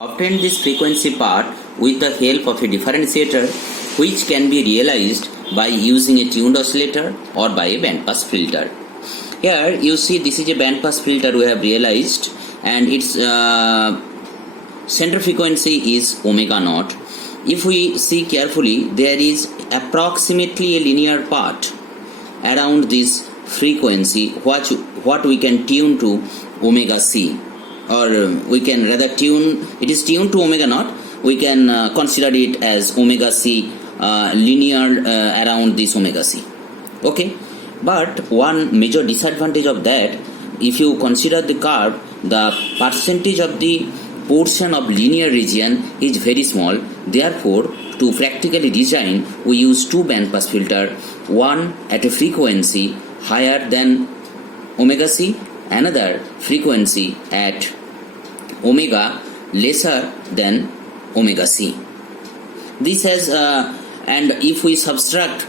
Obtain this frequency part with the help of a differentiator which can be realized by using a tuned oscillator or by a bandpass filter. Here you see this is a bandpass filter we have realized, and its center frequency is omega naught. If we see carefully, there is approximately a linear part around this frequency what we can tune to omega c, or we can rather tune, it is tuned to omega naught, we can consider it as omega c linear around this omega c. Okay, but one major disadvantage of that, if you consider the curve, the percentage of the portion of linear region is very small. Therefore, to practically design, we use two bandpass filter, one at a frequency higher than omega c, another frequency at omega lesser than omega c. This has and if we subtract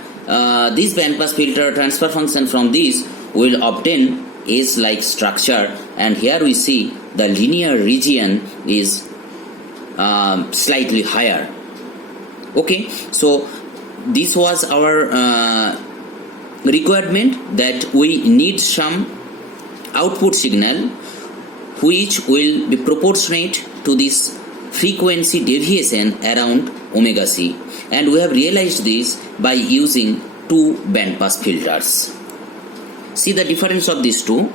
this bandpass filter transfer function from this, we will obtain S-like structure, and here we see the linear region is slightly higher. Okay, so this was our requirement, that we need some output signal which will be proportionate to this frequency deviation around omega c, and we have realized this by using two bandpass filters. See the difference of these two.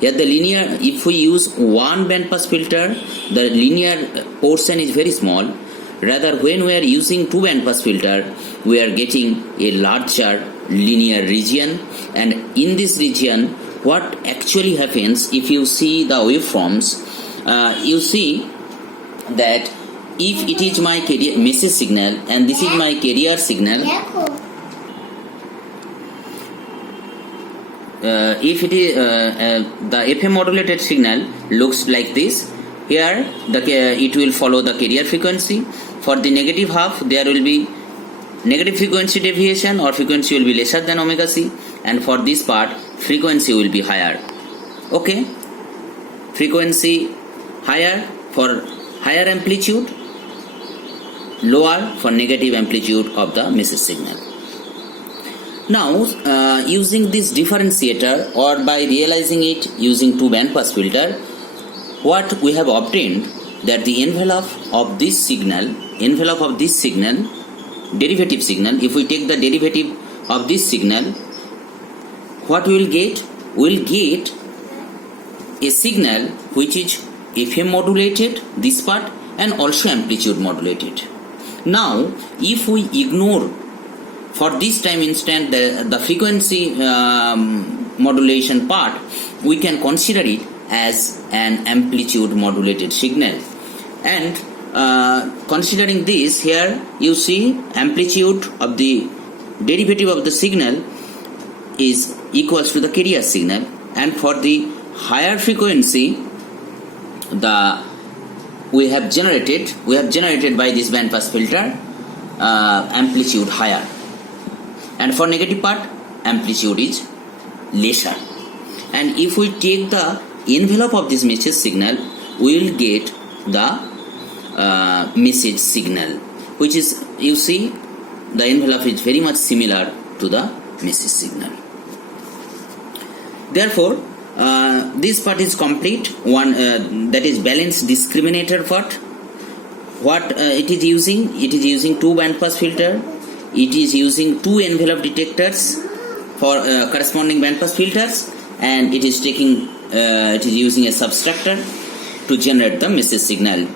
Here the linear, if we use one bandpass filter, the linear portion is very small. Rather, when we are using two bandpass filter, we are getting a larger linear region, and in this region what actually happens, if you see the waveforms, you see that if it is my carrier message signal and this is my carrier signal, if it is the FM modulated signal looks like this, here it will follow the carrier frequency. For the negative half, there will be negative frequency deviation, or frequency will be lesser than omega c, and for this part frequency will be higher. Okay, frequency higher for higher amplitude, lower for negative amplitude of the message signal. Now using this differentiator, or by realizing it using two bandpass filter, what we have obtained, that the envelope of this signal, derivative signal, if we take the derivative of this signal, what we will get? We will get a signal which is FM modulated, this part, and also amplitude modulated. Now if we ignore for this time instant the frequency modulation part, we can consider it as an amplitude modulated signal. And considering this, here you see amplitude of the derivative of the signal is equals to the carrier signal, and for the higher frequency we have generated by this bandpass filter amplitude higher, and for negative part amplitude is lesser. And if we take the envelope of this message signal, we will get the message signal, which is, you see, the envelope is very much similar to the message signal. Therefore this part is complete. One that is balanced discriminator part. What it is using? It is using two bandpass filter. It is using two envelope detectors for corresponding bandpass filters, and it is taking it is using a subtractor to generate the message signal.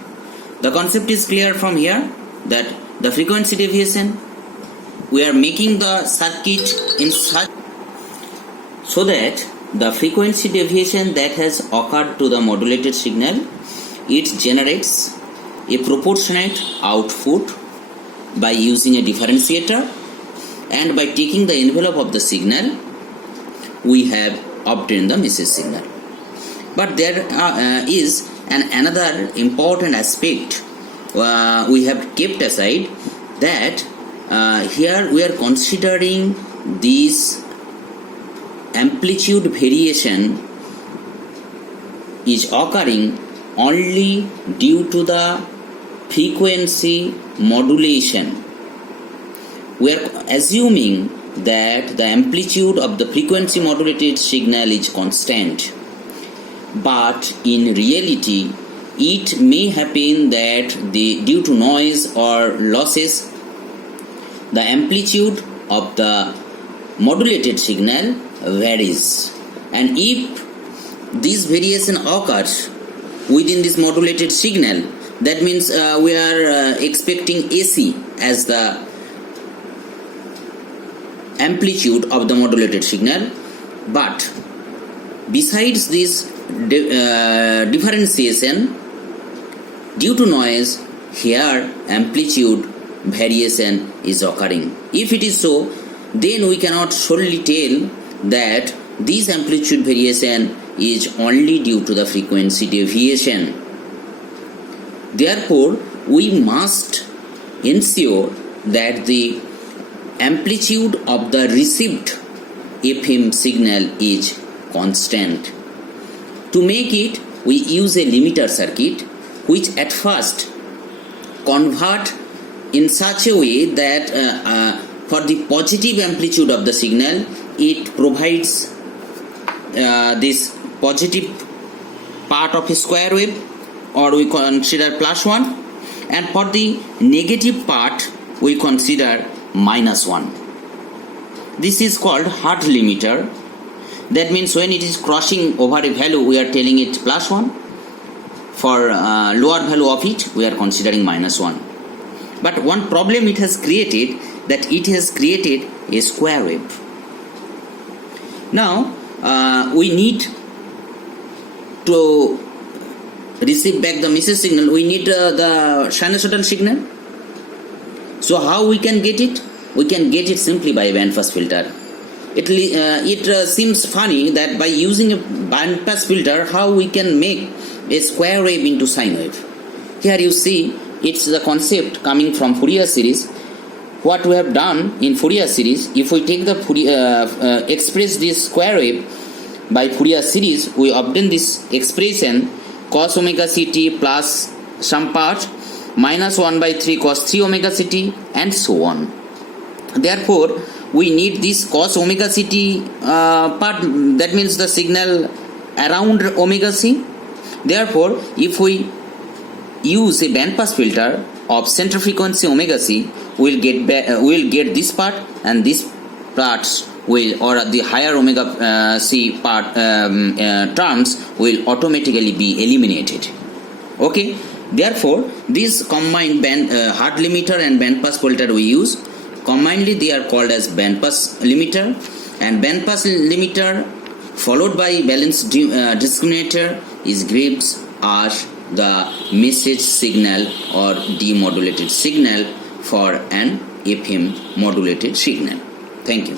The concept is clear from here, that the frequency deviation, we are making the circuit in such so that the frequency deviation that has occurred to the modulated signal, it generates a proportionate output by using a differentiator, and by taking the envelope of the signal we have obtained the message signal. But there is another important aspect we have kept aside, that here we are considering this amplitude variation is occurring only due to the frequency modulation. We are assuming that the amplitude of the frequency modulated signal is constant, but in reality it may happen that due to noise or losses, the amplitude of the modulated signal varies, and if this variation occurs within this modulated signal, that means we are expecting AC as the amplitude of the modulated signal, but besides this differentiation due to noise, here amplitude variation is occurring. If it is so, then we cannot solely tell that this amplitude variation is only due to the frequency deviation. Therefore, we must ensure that the amplitude of the received FM signal is constant. To make it, we use a limiter circuit which at first convert in such a way that for the positive amplitude of the signal, it provides this positive part of a square wave, or we consider +1, and for the negative part we consider -1. This is called Hart limiter. That means when it is crossing over a value, we are telling it +1. For lower value of it, we are considering -1. But one problem it has created, that it has created a square wave. Now we need to receive back the message signal. We need the sinusoidal signal. So how we can get it? We can get it simply by a bandpass filter. It seems funny that by using a bandpass filter, how we can make a square wave into sine wave. Here you see, it's the concept coming from Fourier series. What we have done in Fourier series, if we take the express this square wave by Fourier series, we obtain this expression cos omega ct plus some part -1/3 cos 3 omega ct and so on. Therefore, we need this cos omega ct part, that means the signal around omega c. Therefore, if we use a bandpass filter of center frequency omega c, we'll get this part, and this parts will, or the higher omega c part terms will automatically be eliminated. Okay. Therefore, this combined Hart limiter and bandpass filter we use, combinedly they are called as bandpass limiter, and bandpass limiter followed by balance discriminator gives us the message signal or demodulated signal for an FM modulated signal. Thank you.